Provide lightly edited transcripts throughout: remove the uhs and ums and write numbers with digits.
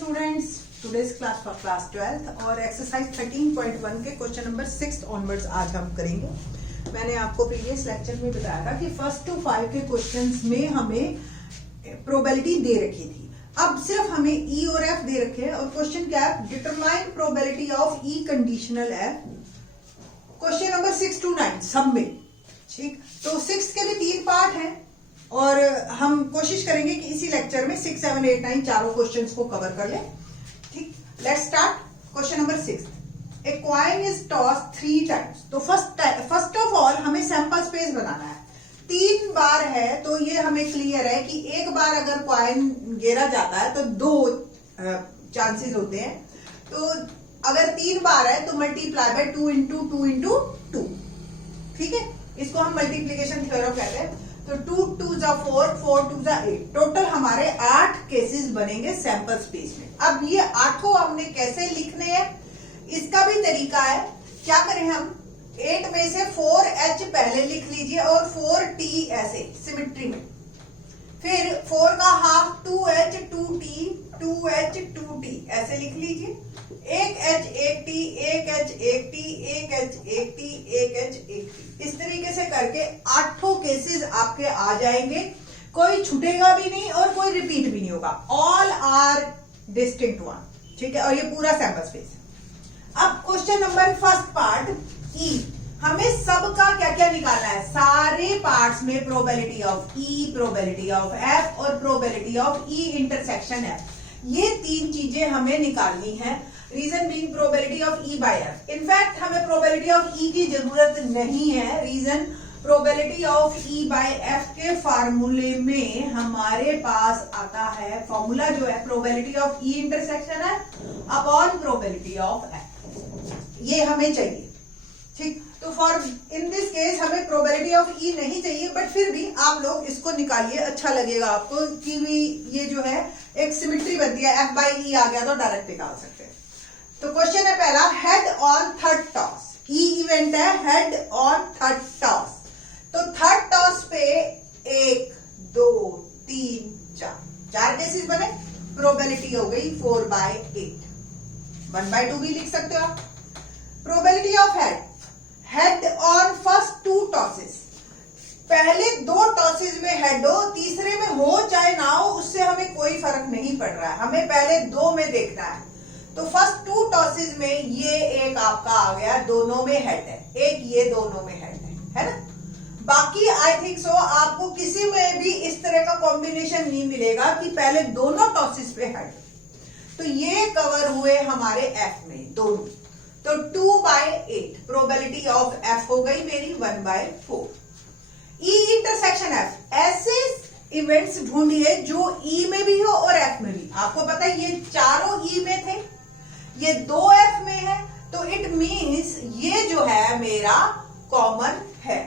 Students, today's class for class 12th और exercise 13.1 के question number 6 onwards आज हम करेंगे। मैंने आपको प्रीवियस लेक्चर में बताया था कि फर्स्ट टू 5 के क्वेश्चंस में हमें प्रोबेबिलिटी दे रखी थी। अब सिर्फ हमें ई और एफ दे रखे हैं और क्वेश्चन क्या है, determine probability of E conditional F. Question number 6 to 9 सब में, ठीक। तो 6 के भी 3 पार्ट हैं और हम कोशिश करेंगे कि इसी लेक्चर में 6, 7, 8, 9 चारों क्वेश्चंस को कवर कर लें, ठीक। Let's start. Question number 6, a coin is toss 3 times. तो फर्स्ट ऑफ ऑल हमें सैंपल स्पेस बनाना है। 3 बार है तो ये हमें क्लियर है कि एक बार अगर कॉइन गिरा जाता है तो 2 चांसेस होते हैं। तो अगर 3 बार है तो मल्टीप्लाई बाय 2 into 2 into 2, ठीक है। इसको हम मल्टीप्लीकेशन थ्योरम कहते हैं। तो 2 2 जा 4, 4 2 जा 8, टोटल हमारे 8 केसेस बनेंगे सैंपल स्पेस में। अब ये 8 हमने कैसे लिखने हैं, इसका भी तरीका है। क्या करें हम, 8 में से 4h पहले लिख लीजिए और 4t ऐसे सिमेट्री में, फिर 4 का half 2h 2t 2h 2t ऐसे लिख लीजिए। 1h 1t 1h 1t 1h 1t 1h 1t, इस तरीके से करके 8 केसेस आपके आ जाएंगे। कोई छूटेगा भी नहीं और कोई रिपीट भी नहीं होगा। ऑल आर डिस्टिंक्ट वन, ठीक है। और ये पूरा सैंपल स्पेस। अब question number first part E, हमें सबका क्या क्या निकालना है। सारे पार्ट्स में probability of E, probability of F और probability of E intersection F, ये 3 चीजें हमें निकालनी है। Reason being probability of E by F. In fact हमें प्रोबेबिलिटी ऑफ ई की जरूरत नहीं है। Reason, probability of E by F के फार्मूले में हमारे पास आता है फॉर्मूला जो है probability of E intersection F upon probability of F. ये हमें चाहिए, ठीक। तो फॉर इन दिस केस हमें प्रोबेबिलिटी ऑफ ई नहीं चाहिए, बट फिर भी आप लोग इसको निकालिए, अच्छा लगेगा आपको कि भी ये जो है एक सिमेट्री बनती है। एफ बाई ई आ गया तो डायरेक्ट निकाल सकते हैं। तो क्वेश्चन है पहला, head on third toss. E event है हेड ऑन थर्ड टॉस। तो थर्ड टॉस पे 1 2 3 4 केसेस बने। प्रोबेबिलिटी हो गई 4/8। 1/2 भी लिख सकते हो आप। Probability of head on first 2 tosses. पहले 2 टॉसेस में हेड हो, तीसरे में हो चाहे ना हो, उससे हमें कोई फर्क नहीं पड़ रहा है। हमें पहले 2 में देखना है। तो फर्स्ट 2 टॉसेस में ये एक आपका आ गया, दोनों में हेड है, एक ये दोनों में हेड है ना। बाकी आई थिंक सो आपको किसी में भी इस तरह का कॉम्बिनेशन नहीं मिलेगा कि पहले दोनों टॉसेस पे हेड। तो ये कवर हुए हमारे एफ में दोनों। तो 2/8 प्रोबेबिलिटी ऑफ एफ हो गई मेरी 1/4। ई इंटरसेक्शन एफ, ऐसे इवेंट्स ढूंढिए जो ई में भी हो और एफ में भी। आपको पता है ये चारों ई में थे, ये 2 एफ में है, तो इट मींस ये जो है मेरा कॉमन है।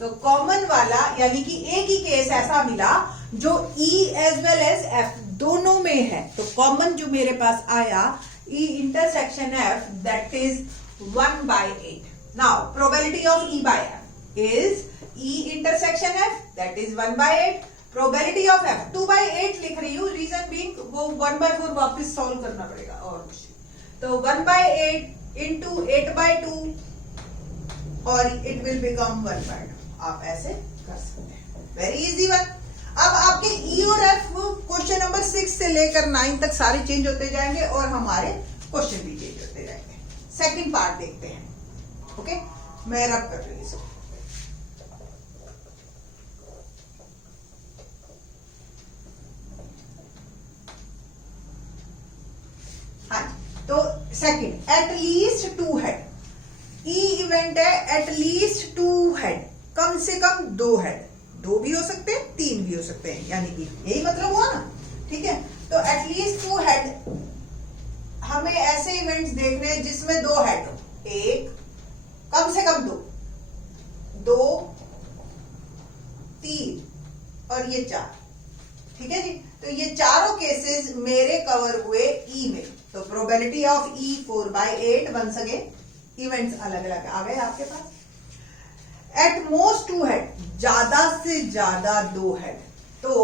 तो कॉमन वाला यानी कि एक ही केस ऐसा मिला जो ई एज वेल एज एफ दोनों में है। तो कॉमन जो मेरे पास आया ई intersection F, that is 1/8। Now probability of E by F is E intersection F, that is 1/8। Probability of F 2/8 लिख रही हूं, रीजन बीइंग वो 1/4 वापस सॉल्व करना पड़ेगा और कुछ। तो 1/8 into 8/2 और इट विल बिकम 1/2। आप ऐसे कर सकते हैं, वेरी इजी वन। अब आपके ई और एफ क्वेश्चन नंबर 6 से लेकर 9 तक सारे चेंज होते जाएंगे और हमारे क्वेश्चन भी चेंज होते जाएंगे। सेकंड पार्ट देखते हैं, ओके। मैं रब कर रही हूं। तो second, at least 2 head. E event है एट लीस्ट 2 हेड, कम से कम 2 हेड। 2 भी हो सकते हैं, 3 भी हो सकते हैं, यानी कि यही मतलब हुआ ना, ठीक है। तो एट लीस्ट 2 हेड, हमें ऐसे इवेंट्स देखने हैं जिसमें 2 हेड हो। 1, कम से कम 2, 2 3 और ये 4, ठीक है जी। तो ये चारों केसेस मेरे कवर हुए ई में। तो probability of E 4/8। Once again events अलग अलग आ गए आपके पास। एट मोस्ट 2 हेड, ज्यादा से ज्यादा 2 हेड। तो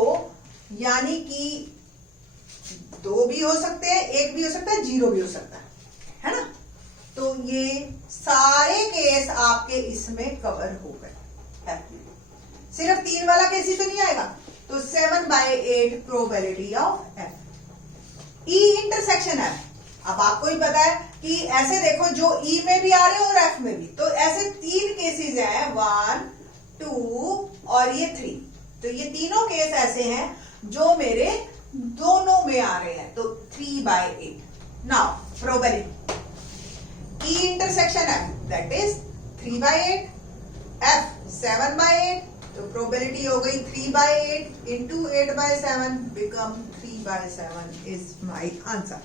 यानी कि 2 भी हो सकते हैं, 1 भी हो सकता है, 0 भी हो सकता है ना। तो ये सारे केस आपके इसमें कवर हो गए। सिर्फ 3 वाला केस ही तो नहीं आएगा। तो 7/8 probability of F. E intersection F, अब आपको ही पता है कि ऐसे देखो जो ई में भी आ रहे हैं और एफ में भी, तो ऐसे 3 केसेस हैं, 1 2 और ये 3। तो ये तीनों केस ऐसे हैं जो मेरे दोनों में आ रहे हैं। तो 3/8। Now probability E intersection F that is 3/8, F 7/8, तो प्रोबेबिलिटी हो गई 3/8 into 8/7 become 3/7 is my answer.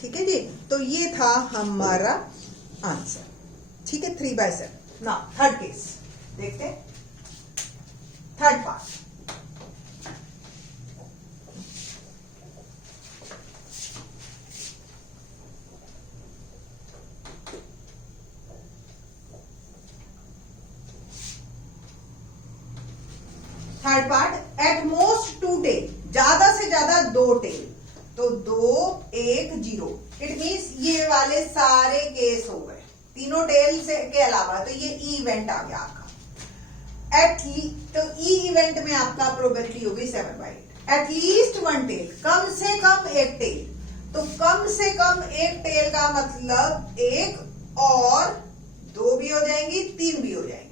ठीक है जी, तो ये था हमारा आंसर। ठीक है, 3/7। ना थर्ड केस देखते हैं, third part. Third part, at most 2 tail, ज्यादा से ज्यादा 2 टेल, तो 2 1 0। इट मीन्स ये वाले सारे केस हो गए तीनों टेल से के अलावा। तो ये ई इवेंट आ गया आपका। तो ई इवेंट में आपका प्रोबेबिलिटी होगी 7/8। एटलीस्ट 1 टेल, कम से कम 1 टेल। तो कम से कम 1 टेल का मतलब 1 और 2 भी हो जाएंगी, 3 भी हो जाएंगी।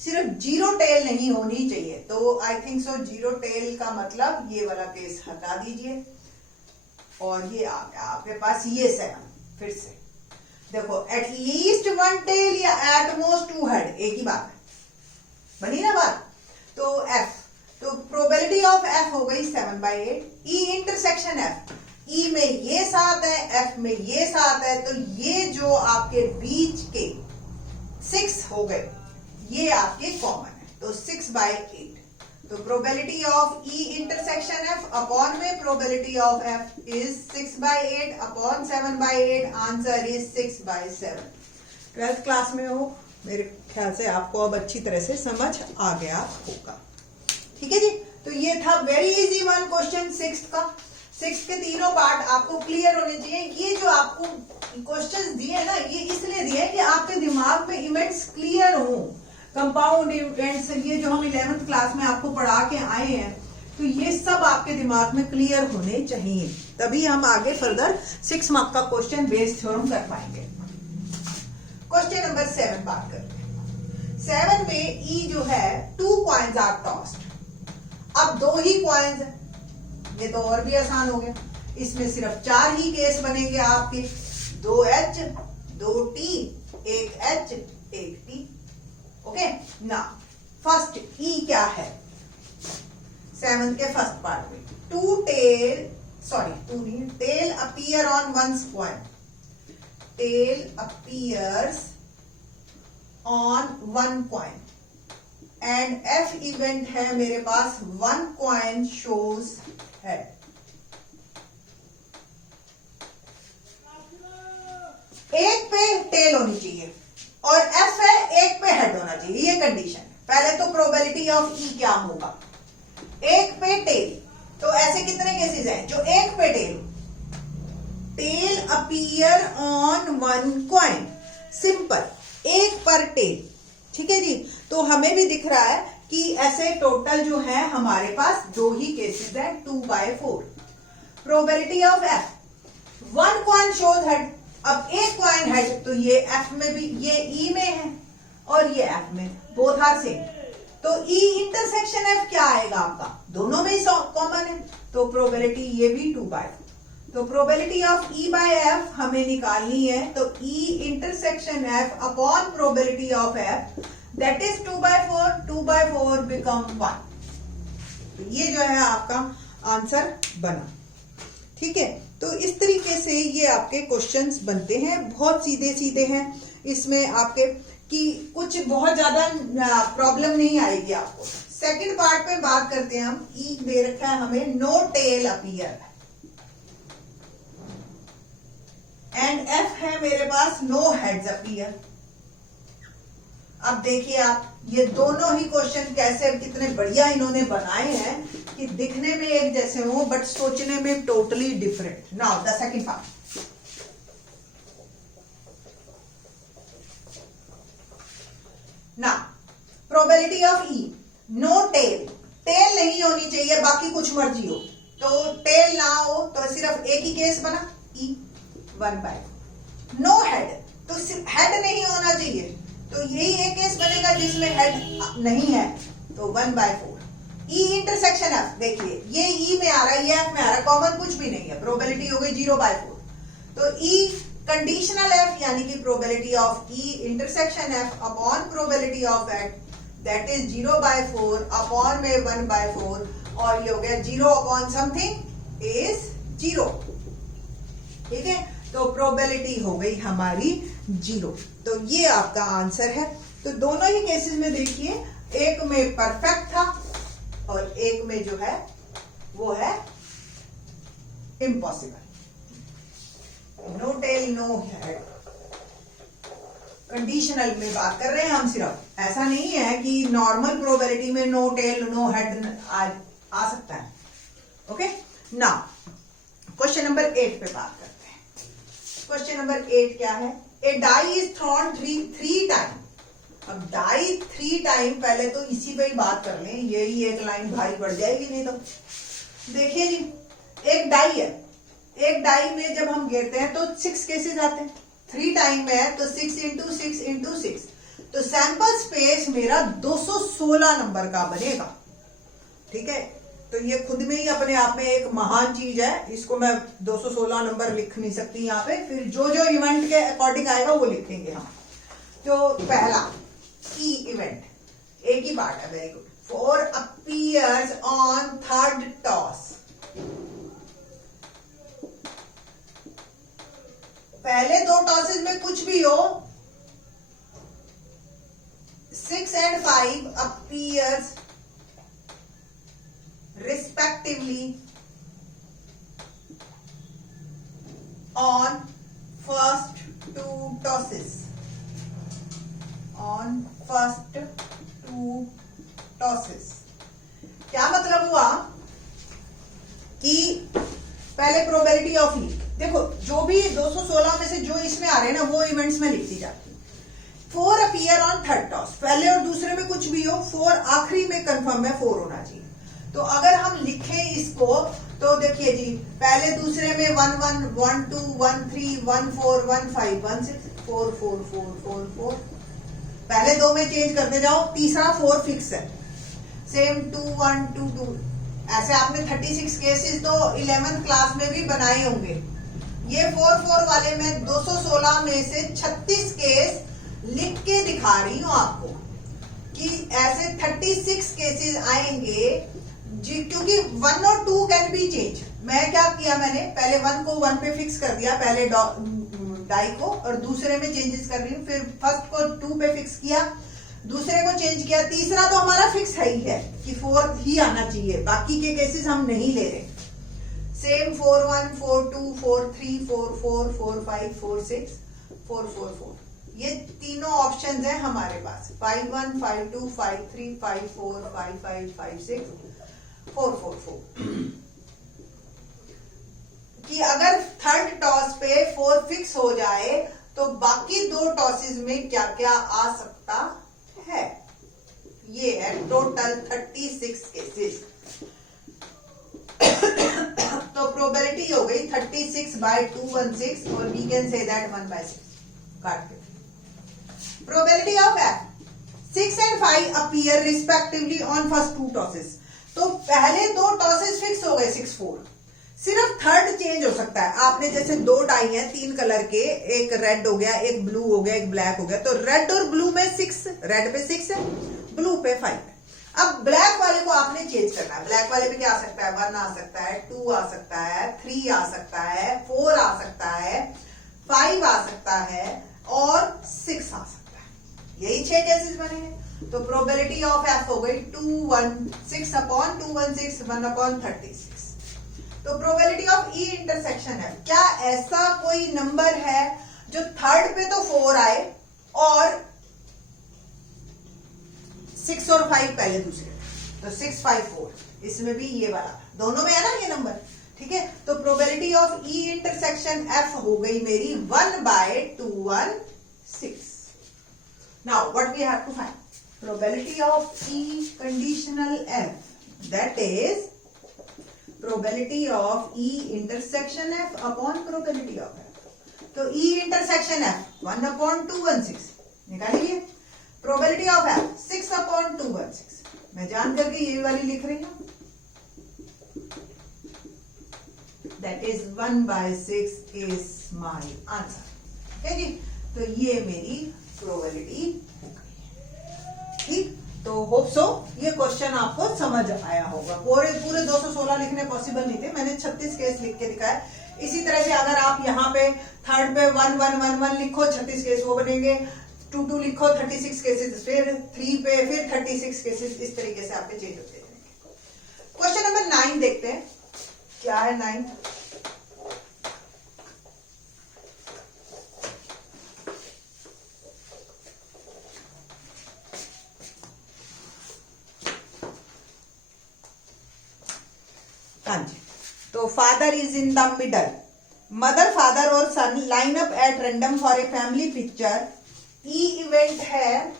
सिर्फ 0 टेल नहीं होनी चाहिए। तो आई थिंक सो 0 टेल का मतलब ये वाला केस हटा दीजिए और ये आ गया आपके पास ये 7। फिर से देखो, एटलीस्ट 1 टेल या एट मोस्ट 2 हेड, एक ही बात है, बनी ना बात। तो एफ, तो प्रोबेबिलिटी ऑफ एफ हो गई 7/8। ई इंटरसेक्शन एफ, ई में ये 7 है, एफ में ये 7 है, तो ये जो आपके बीच के 6 हो गए ये आपके कॉमन है। तो 6/8। तो probability of E intersection F upon में probability of F is 6/8 upon 7/8। Answer is 6/7। 12th class में हो, मेरे ख्याल से आपको अब अच्छी तरह से समझ आ गया होगा। ठीक है जी, तो ये था very easy one question 6th का। 6th के तीनों पार्ट आपको क्लियर होने चाहिए। ये जो आपको क्वेश्चंस दिए ना, ये इसलिए दिए कि आपके दिमाग में इवेंट्स क्लियर हो। कंपाउंड इवेंट्स, ये जो हम 11th क्लास में आपको पढ़ा के आए हैं, तो ये सब आपके दिमाग में क्लियर होने चाहिए, तभी हम आगे फर्दर 6 मार्क का क्वेश्चन बेस्ड थ्योरम कर पाएंगे। क्वेश्चन नंबर 7 बात करते हैं। 7 में ई जो है 2 कॉइन्स आर टॉस्ड। अब 2 ही कॉइन्स है, ये तो और भी आसान हो गया। इसमें सिर्फ 4 ही केस बनेंगे आपके, 2H 2T, 1H 1T। Okay ना, फर्स्ट ई क्या है 7 के फर्स्ट पार्ट में? 2 tail appear on 1 coin. Tail appears on 1 coin and F event है मेरे पास 1 कॉइन शोज हेड। एक पे टेल होनी चाहिए और एफ है, एक पे हेड होना चाहिए, ये कंडीशन है। पहले तो प्रोबेबिलिटी ऑफ ई क्या होगा? एक पे टेल। तो ऐसे कितने केसेस हैं जो एक पे tail? Tail appear on 1 coin, simple, एक पर टेल। ठीक है जी, तो हमें भी दिख रहा है कि ऐसे टोटल जो है हमारे पास 2 ही केसेस हैं, 2/4। Probability of F, 1 coin shows head. अब एक कॉइन हेड, तो ये एफ में भी, ये ई में है और ये एफ में, बोथ आर सेम। तो ई इंटरसेक्शन एफ क्या आएगा आपका? दोनों में ही कॉमन है, तो प्रोबेबिलिटी ये भी 2/4। तो probability of E by F हमें निकालनी है, तो E intersection F upon probability of F that is 2/4। 2/4 become 1। तो ये जो है आपका आंसर बना। ठीक है, तो इस तरीके से ये आपके क्वेश्चंस बनते हैं, बहुत सीधे सीधे हैं। इसमें आपके कि कुछ बहुत ज्यादा प्रॉब्लम नहीं आएगी आपको। सेकंड पार्ट में बात करते हैं हम। ई दे रखा है हमें, no tail appear and F है मेरे पास नो हेड्स अपीयर। अब देखिए आप ये दोनों ही क्वेश्चन कैसे कितने बढ़िया इन्होंने बनाए हैं कि दिखने में एक जैसे हो बट सोचने में totally different. Now the second part, ना probability of E, no tail, tail नहीं होनी चाहिए, बाकी कुछ मर्जी हो, तो टेल ना हो तो सिर्फ एक ही केस बना ई 1/4। नो हेड, तो सिर्फ हेड नहीं होना चाहिए, तो यही एक केस बनेगा जिसमें हेड नहीं है, तो 1/4। ई इंटरसेक्शन एफ, देखिए ये ई में आ रहा है, ये एफ में आ रहा है, कॉमन कुछ भी नहीं है, प्रोबेबिलिटी हो गई 0/4। तो ई कंडीशनल एफ यानी कि probability of E intersection F upon probability of at, that is 0/4 upon में 1/4, और ये हो गया 0 अपॉन समथिंग इज 0। ठीक है, तो प्रोबेबिलिटी हो गई हमारी 0। तो ये आपका आंसर है। तो दोनों ही केसेस में देखिए, एक में परफेक्ट था और एक में जो है वो है impossible. No tail no head, conditional में बात कर रहे हैं हम सिर्फ, ऐसा नहीं है कि नॉर्मल प्रोबेबिलिटी में नो टेल नो हेड आ सकता है। ओके, नाउ क्वेश्चन नंबर 8 पे बात करते हैं। क्वेश्चन नंबर 8 क्या है? A die is thrown three time. अब डाई 3 टाइम, पहले तो इसी पे ही बात कर लें, यही एक लाइन भारी पड़ जाएगी नहीं तो। देखिए जी, एक डाई है, एक डाई में जब हम गिरते हैं तो 6 केसेस आते हैं, 3 टाइम में है तो 6 × 6 × 6, तो सैंपल स्पेस मेरा 216 नंबर का बनेगा। ठीक है, तो ये खुद में ही अपने आप में एक महान चीज है, इसको मैं 216 नंबर लिख नहीं सकती यहाँ पे, फिर जो जो इवेंट के अकॉर्डिंग आएगा वो लिखेंगे हम। तो पहला की इवेंट, एक ही पार्ट है, very good. 4 appears on third toss. पहले 2 टॉसेस में कुछ भी हो, 6 and 5 appears respectively on first 2 tosses. On first 2 tosses क्या मतलब हुआ कि पहले प्रोबेबिलिटी ऑफ लीक, देखो जो भी 216 में से जो इसमें आ रहे हैं ना वो इवेंट्स में लिखती जाती है। 4 अपीयर ऑन थर्ड टॉस, पहले और दूसरे में कुछ भी हो, 4 आखिरी में कंफर्म है 4 होना चाहिए। तो अगर हम लिखें इसको तो देखिए जी, पहले दूसरे में 1 1 1 2 1 3 1 4 1 5 1 6 4 4 4 4 4, पहले 2 में चेंज करते जाओ, तीसरा 4 फिक्स है। सेम 2 1 2 2, ऐसे आपने 36 केसेस तो 11th क्लास में भी बनाए होंगे। ये 4 4 वाले में 216 में से 36 केस लिख के दिखा रही हूं आपको कि ऐसे 36 केसेस आएंगे जी, क्योंकि 1 और 2 कैन बी चेंज। मैं क्या किया, मैंने पहले 1 को 1 पे फिक्स कर दिया पहले डाई को, और दूसरे में चेंजेस कर रही हूँ, फिर फर्स्ट को 2 पे फिक्स किया, दूसरे को चेंज किया, तीसरा तो हमारा फिक्स है ही है कि 4 ही आना चाहिए, बाकी के केसेस हम नहीं ले रहे। सेम 4 1 4 2 4 3 4 4 4 5 4 6 4 4 4, ये तीनों ऑप्शंस हैं हमारे पास। 5 1 5 2 5 3 5 4 5 5 5 6 4 4 4 कि अगर थर्ड टॉस पे 4 फिक्स हो जाए तो बाकी 2 टॉसेस में क्या क्या आ सकता है। ये है टोटल 36 केसेस। तो प्रोबेबिलिटी हो गई 36/216, और वी कैन से दैट 1/6 काट के। Probability of F, 6 and 5 appear respectively on first 2 tosses. तो पहले 2 टॉसेस फिक्स हो गए 6 4, सिर्फ थर्ड चेंज हो सकता है। आपने जैसे 2 डाई हैं 3 कलर के, एक रेड हो गया, एक ब्लू हो गया, एक ब्लैक हो गया, तो रेड और ब्लू में 6, रेड पे 6 है, ब्लू पे 5 है। अब ब्लैक वाले को आपने चेंज करना है। ब्लैक वाले पे क्या आ सकता है, 1 आ सकता है, 2 आ सकता है, 3 आ सकता है, 4 आ सकता है, 5 आ सकता है और 6 आ सकता है। यही 6 केसेस बने हैं। तो प्रोबेबिलिटी ऑफ एफ हो गई 216 अपॉन 216 1/36। तो प्रोबेबिलिटी ऑफ ई इंटरसेक्शन है, क्या ऐसा कोई नंबर है जो थर्ड पे तो 4 आए और 6 और 5 पहले दूसरे, तो 6 5 4, इसमें भी ये वाला दोनों में है ना ये नंबर, ठीक है। तो probability of E intersection F हो गई मेरी 1/216। Now what we have to find probability of E conditional F, that is probability of E intersection F upon probability of F. तो ई इंटरसेक्शन एफ 1/216 निकालिए, probability of F 6/216। मैं जान करके ये वाली लिख रही हूं, that is 1/6 is my answer, ठीक है जी। तो ये मेरी प्रोबेबिलिटी हो गई, ठीक। तो होप सो ये क्वेश्चन आपको समझ आया होगा। पूरे 216 लिखने पॉसिबल नहीं थे, मैंने 36 केस लिख के दिखाया। इसी तरह से अगर आप यहाँ पे थर्ड पे 1 1 1 1 लिखो, 36 केस वो बनेंगे। 2 2 लिखो, 36 केसेस, फिर 3 पे फिर 36 केसेस, इस तरीके से आपके चेंज होते जाएंगे। क्वेश्चन नंबर 9 देखते हैं, क्या है 9। हाँ जी, तो father is in the middle, mother father और son line up at random for a family picture. E event है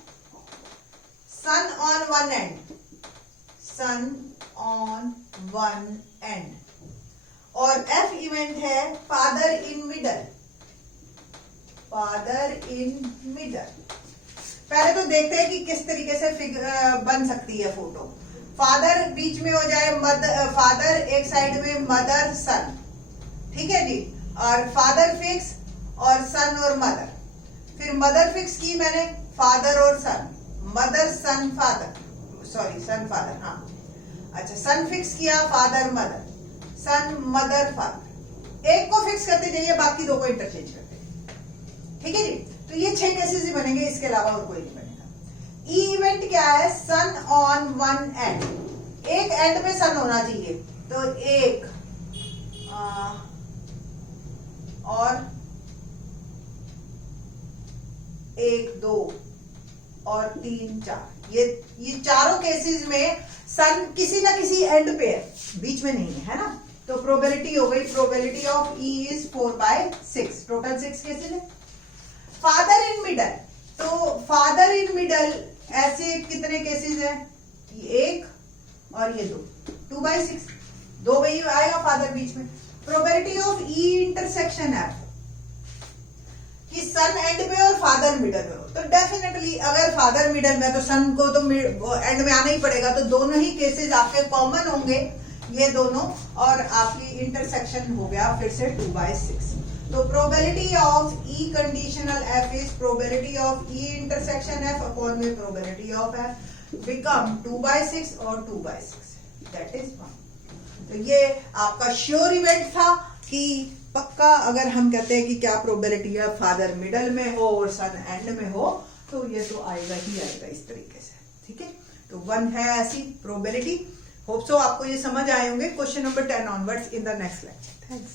son on one end, son on one end, और एफ इवेंट है father in middle, father in middle. पहले तो देखते हैं कि किस तरीके से बन सकती है फोटो। फादर बीच में हो जाए, फादर एक साइड में, मदर सन, ठीक है जी, और फादर फिक्स और सन और मदर। फिर मदर फिक्स की मैंने, फादर और son, mother son father, sorry son father, हाँ अच्छा, सन फिक्स किया, father mother, son mother father. एक को फिक्स करते जाइए, बाकी दो को इंटरचेंज करते जाइए, ठीक है जी। तो ये 6 केसेस ही बनेंगे, इसके अलावा और कोई नहीं बनेगा। ई इवेंट क्या है, सन ऑन वन एंड, एक एंड में सन होना चाहिए, तो 1 और 1 2 और 3 4, ये चारों केसेस में सन किसी ना किसी एंड पे है, बीच में नहीं है ना। तो प्रोबेबिलिटी हो गई, probability of E is 4/6, total 6 cases है। फादर इन मिडल, तो फादर इन मिडल ऐसे कितने केसेस हैं, 1 और ये 2, 2/6, 2 में ही आएगा फादर बीच में। Probability of E intersection F, कि सन एंड पे और फादर मिडल में हो, तो डेफिनेटली अगर फादर मिडल में तो सन को तो एंड में आना ही पड़ेगा, तो दोनों ही केसेस आपके कॉमन होंगे, ये दोनों, और आपकी इंटरसेक्शन हो गया फिर से 2/6। तो probability of E conditional F is probability of E intersection F upon में प्रोबेबिलिटी ऑफ एफ बिकम 2/6 और 2/6, दैट इज 1। तो ये आपका श्योर इवेंट था कि पक्का अगर हम कहते हैं कि क्या प्रोबेबिलिटी है फादर मिडल में हो और सन एंड में हो, तो ये तो आएगा ही आएगा इस तरीके से, ठीक है। तो 1 है ऐसी प्रोबेबिलिटी। होप सो आपको ये समझ आए होंगे। Question number 10 onwards in the next lecture. Thanks.